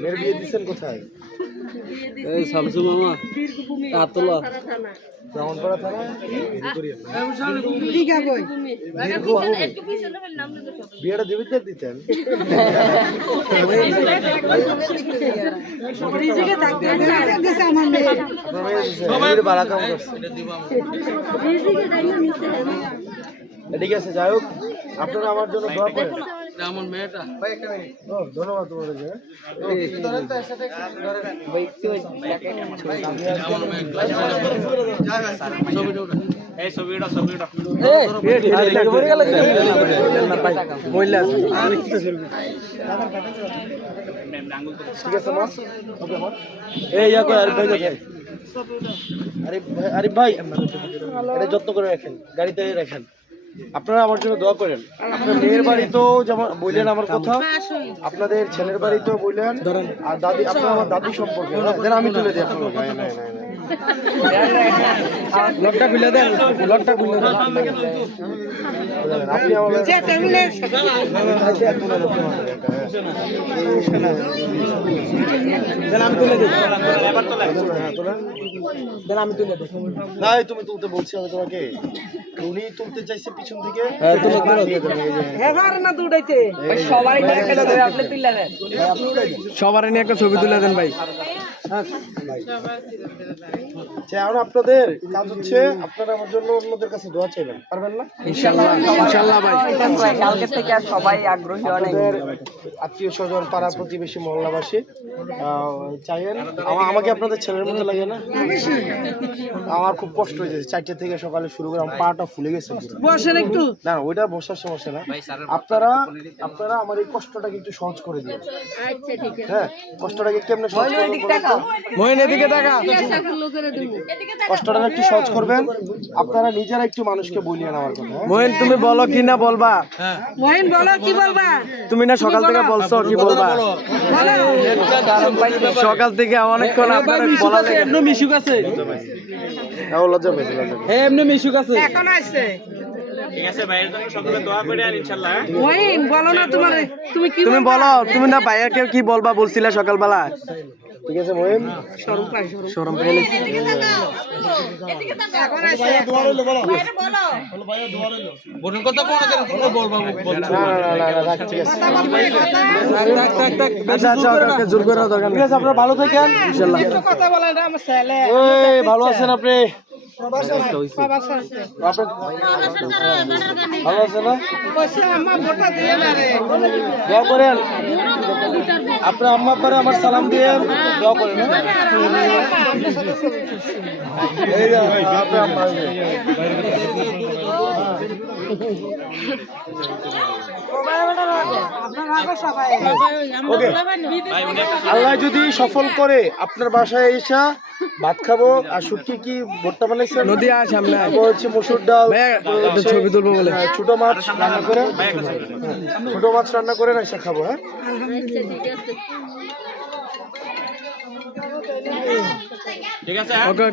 মেয়ের বিয়ে দিচ্ছেন কোথায়? এই শামসু মামা কাতলা ব্রাহ্মণপাড়া থানা বিয়েটা দেবীদের দিতেন। বাড়া কাম করছে। ঠিক আছে, যাই হোক আপনারা আমার জন্য দোয়া করেন। আমার মেয়েটা ও ধন্যবাদ তোমাদেরকে। ঠিক আছে মা, ওকে মা। এই ইয়া কই আরিফ ভাই কোথায়? আরিফ ভাই এটা যত্ন করে রাখেন, গাড়িতে রাখেন। আপনারা আমার জন্য দোয়া করেন। আপনার মেয়ের বাড়িতেও যেমন বললেন আমার কথা, আপনাদের ছেলের বাড়িতেও বললেন, আর দাদি আপনার আমার দাদি সম্পর্কে দেন আমি তুলে দিই আপনার। লকটা খুলে দেন, লকটা খুলে দেন। আপনি আমার আমি তুলে দিই, আমি তুলে দিই। নাই তুমি তুলতে বলছি আমি তোমাকে, উনি তুলতে চাইছে পিছন থেকে। সবার নিয়ে একটা ছবি তুলে দেন ভাই। এখন আপনাদের কাজ হচ্ছে আপনারা আমার জন্য অন্যদের কাছে দোয়া চাইবেন, পারবেন না? ইনশাআল্লাহ ইনশাআল্লাহ ভাই। কালকে থেকে আর সবাই আগ্রহী অনেক। আত্মীয় স্বজন পাড়া প্রতিবেশী মহল্লাবাসী চাইেন। আমাকে আপনাদের ছেলের মতো লাগে না? আমার খুব কষ্ট হয়ে যাচ্ছে, 4টে থেকে সকালে শুরু করে আমার পাটা ফুলে গেছে। বসেন একটু। না ওইটা বসার সমস্যা না, আপনারা আমার এই কষ্টটাকে একটু সহজ করে দিন। আচ্ছা ঠিক আছে। হ্যাঁ, কষ্টটাকে কেমনে সহজ করবেন? মহিন এদিকে তাকা। কষ্টটা একটু সহজ করবেন, আপনারা নিজেরা একটু মানুষকে বলিয়েন আমার কথা। মহিন তুমি বলো কি না বলবা? মহিন বলো কি বলবা? তুমি না সকাল থেকে বলছো কি বলবা? সকাল থেকে অনেকক্ষণ আপনারা বলা লাগে। এমনি মিশুক আছে, লজ্জা পেয়েছে, লজ্জা পেয়েছে। এমনি মিশুক আছে। এখন আসছে। ঠিক আছে ভাইয়ের জন্য সকলে দোয়া করে আর ইনশাআল্লাহ। মহিন বলো না তোমার, তুমি কি তুমি বলো, তুমি না ভাইয়াকে কি বলবা বলছিলে সকালবেলা? ঠিক আছে মহিন, শরম পেলে বোনের কথা কোনো বলবা বলছো। ঠিক আছে। আচ্ছা আচ্ছা ওকে জোর করার দরকার নেই। ঠিক আছে, আপনারা ভালো থাকেন ইনশাআল্লাহ। কথা বলে না আমার ছেলে। ওই ভালো আছেন আপনি? বাবা আপনার ভালো আছেন না? কইছে আম্মা ভোটা দিয়ে না রে। দোয়া করেন, আপনার আম্মা আব্বারে আমার সালাম দিয়েন, দোয়া করেন। এই যে আপনার আম্মা। আল্লাহ যদি সফল করে আপনার বাসায় এসে ভাত খাবো। আর শুটকি কি ভর্তা বানাইছেন? নদী আস সামনে হচ্ছে মসুর ডাল, ছবি তুলবো বলে ছোট মাছ রান্না করে, ছোট মাছ রান্না করে না খাবো। হ্যাঁ ঠিক আছে। ওকে